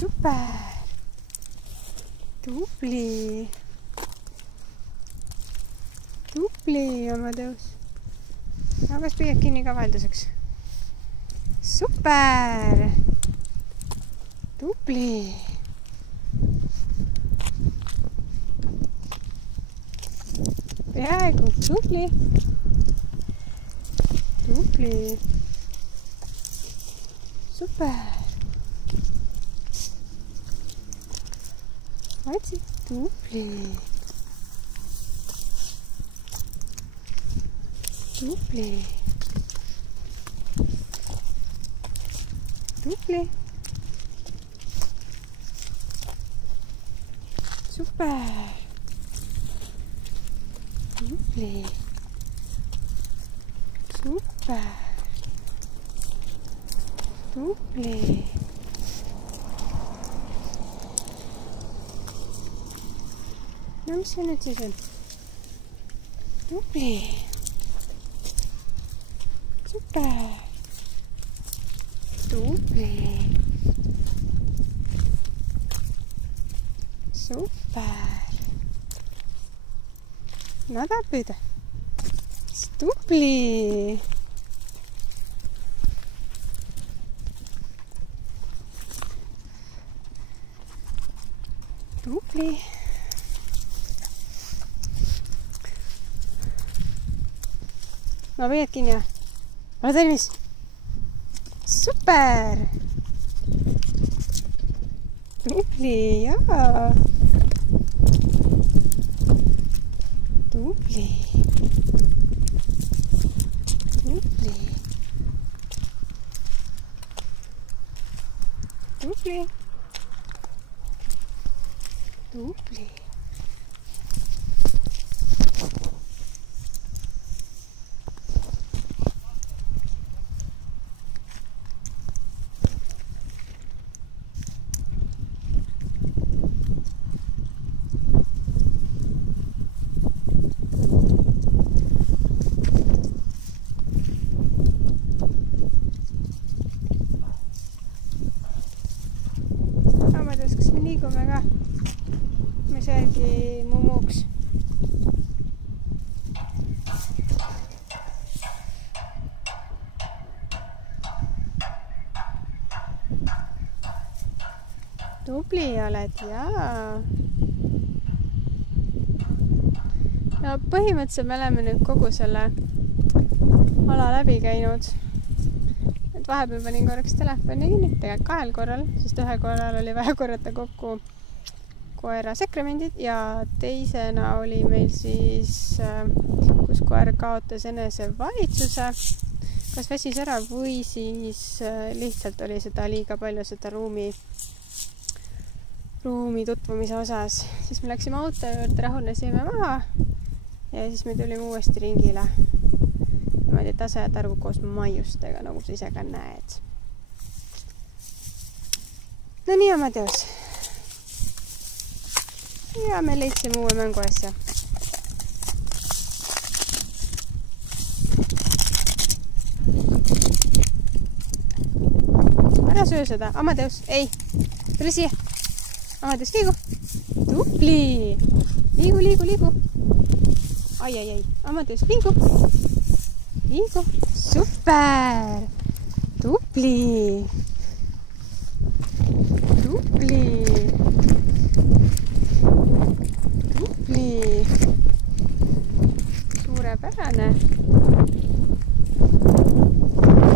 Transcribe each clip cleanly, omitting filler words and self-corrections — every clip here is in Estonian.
super. Tubli. Tubli, Amadeus. Aga kas püüad kinni ka vahelduseks? Super. Tubli. Peaaegu. Tubli. Tubli. Super. Otsi. Tubli. Tubli. Tubli. Super. Tubli. Super. Tubli. No mis see nüüd siis on? Tubli. Super. Tubli. Super. No tahad püüda? Tubli. Tubli. No püüad kinni või? Ole tervis. Super. Tubli, jaa. Tubli. Tubli. Tubli. Tubli. Amadeus, kas me liigume ka? Me järgi mumuks. Tubli oled, jaa. No põhimõtteliselt me oleme nüüd kogu selle ala läbi käinud. Et vahepeal panin korraks telefoni kinni, tegelikult 2 korral, sest 1 korral oli vaja korrata kokku koera sekremendid ja teisena oli meil siis, kus koer kaotas enesevalitsuse, kas väsis ära või siis lihtsalt oli seda liiga palju seda ruumi tutvumise osas. Siis me läksime auto juurde, rahunesime maha ja siis me tulime uuesti ringile. Niimoodi tase ja targu koos maiustega, nagu sa ise ka näed. No nii, Amadeus. Ja me leidsime uue mänguasja. Ära söö seda. Amadeus, ei. Tule siia. Amadeus, liigu. Tubli. Liigu, liigu, liigu. Ai. Amadeus, liigu. Liigu. Super. Tubli. Tubli. Tubli. Suurepärane.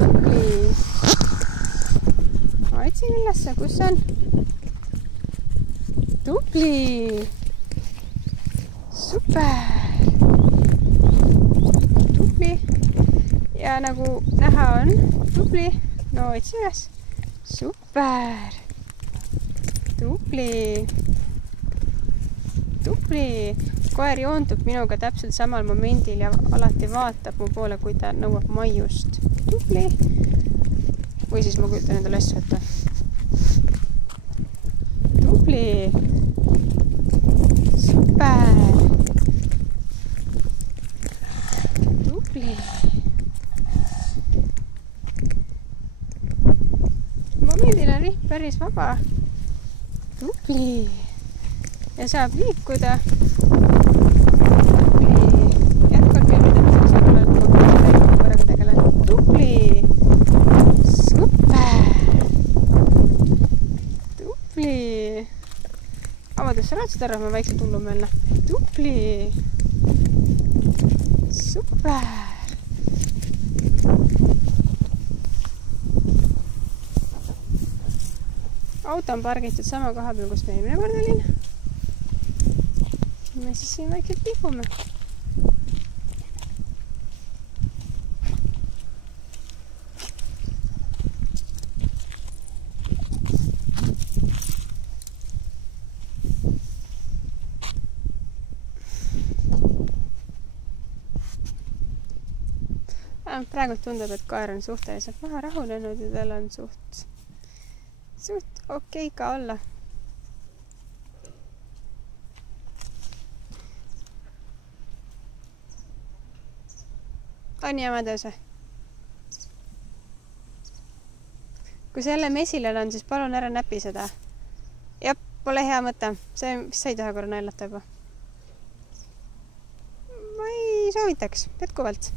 Tubli. Ma otsin ülesse, kus on? Tubli. Super. Tubli. Ja nagu näha on, tubli. No otsi üles. Super. Tubli. Tubli. Koer joondub minuga täpselt samal momendil ja alati vaatab mu poole, kui ta nõuab maiust. Tubli. Või siis ma kujutan endale asju ette. Tubli. Super. Tubli. Momendil on rihm päris vaba. tubli. Ja saab liikuda. Jätkuvalt pilvidamisega saab korraga tegelen. Tubli. Super. Tubli. Avades sa raadsid ära, ma väikselt hullumeelne. Tubli. Super. Auto on pargitud sama koha peal, kus me eelmine kord olin. Me siis siin vaikselt liigume. Praegu tundub, et koer on suhteliselt maha rahunenud ja tal on suht okei ka olla. On nii Amadeus või? Kui see jälle mesilane on, siis palun ära näpi seda. Jah, pole hea mõte. See, mis sa ei taha korra naelata juba? Ma ei soovitaks, jätkuvalt.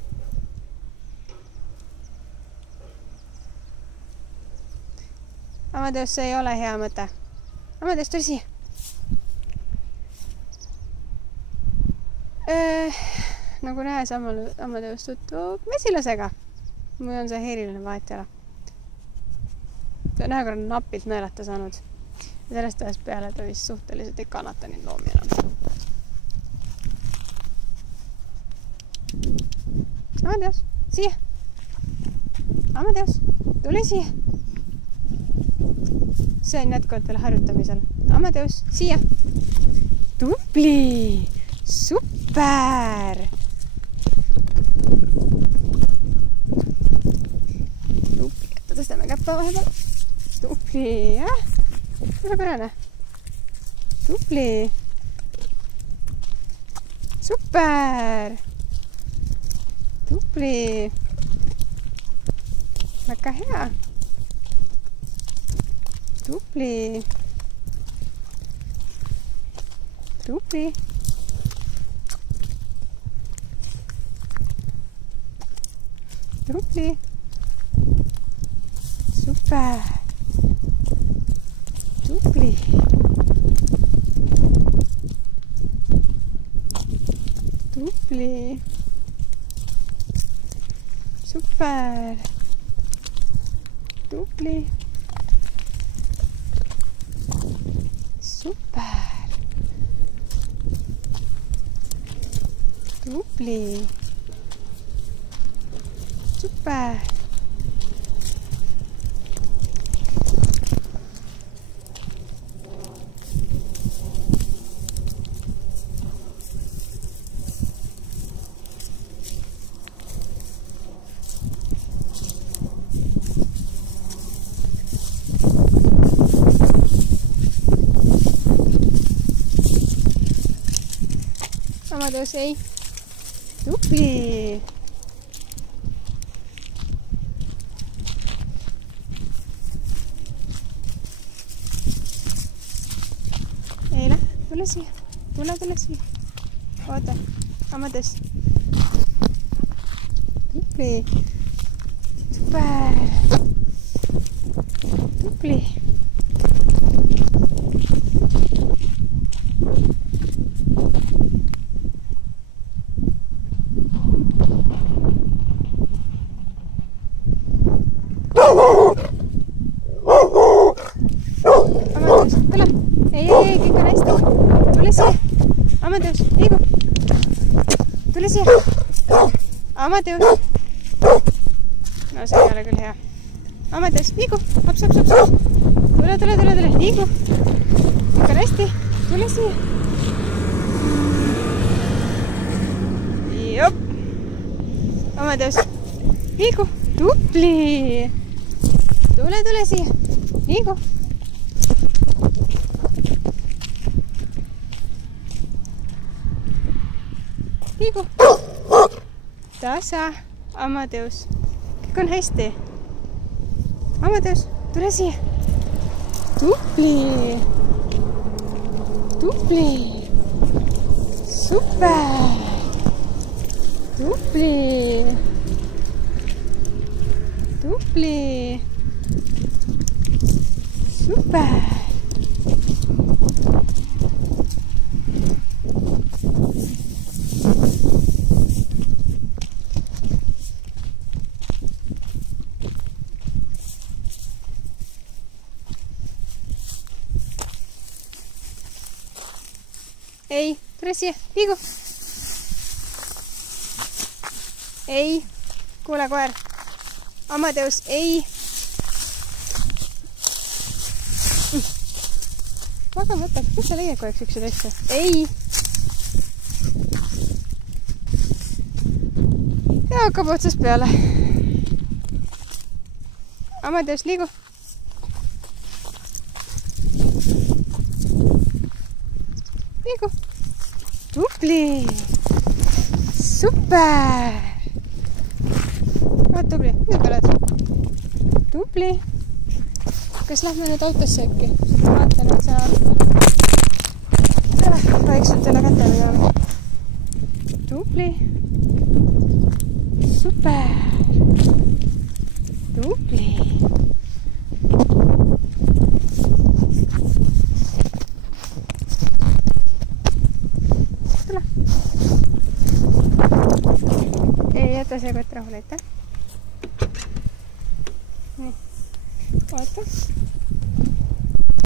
Amadeus, see ei ole hea mõte. Amadeus, tuli siia. Nagu nähes, Amadeus tutvub mesilasega. Mul on see heeriline vahet ei ole. Ta on ühe korra napilt nõelata saanud. Ja sellest ajast peale ta vist suhteliselt ei kannata neid loomi enam. Amadeus, siia. Amadeus, tuli siia. See on jätkuvalt veel harjutamisel. Amadeus, siia. Tubli. Super. Tubli, et tõstame käppa vahepeal. Tubli, jah. Suurepärane. Tubli. Super. Tubli. Väga hea. Tubli. Tubli. Tubli. Super. Tubli. Tubli. Super. Tubli. Super. Tubli. Super. Amadeus, ei. Tubli. Eile, tule siia. Tule siia. Oota. Amadeus. Tubli. Super. Tubli. Amadeus, tule. Ei, kõik on hästi. Tule siia. Amadeus, liigu. Tule siia. Amadeus. No see ei ole küll hea. Amadeus, liigu. Hops. Tule. Liigu. Kõik on hästi. Tule siia. Jop. Amadeus, liigu. Tubli. Tule siia. Liigu. Liigu. Tasa. Amadeus. Kõik on hästi. Amadeus, tule siia. Tubli. tubli. Super. Tubli. Tubli. Super. Ei, tule siia, liigu. Ei, kuule koer. Amadeus, ei. Maga võta, mis sa leiad kogu aeg siukseid asju? Ei. Ja hakkab otsast peale. Amadeus, liigu. Liigu. Tubli. Super. Oled tubli, muidugi oled. Tubli. Kas lähme nüüd autosse äkki? Ma vaatan, et sa vaikselt jälle kätele peale. Tubli. Super. Tubli. Tule. Ei jäta see kott rahule, aitäh. Nii. Vaata.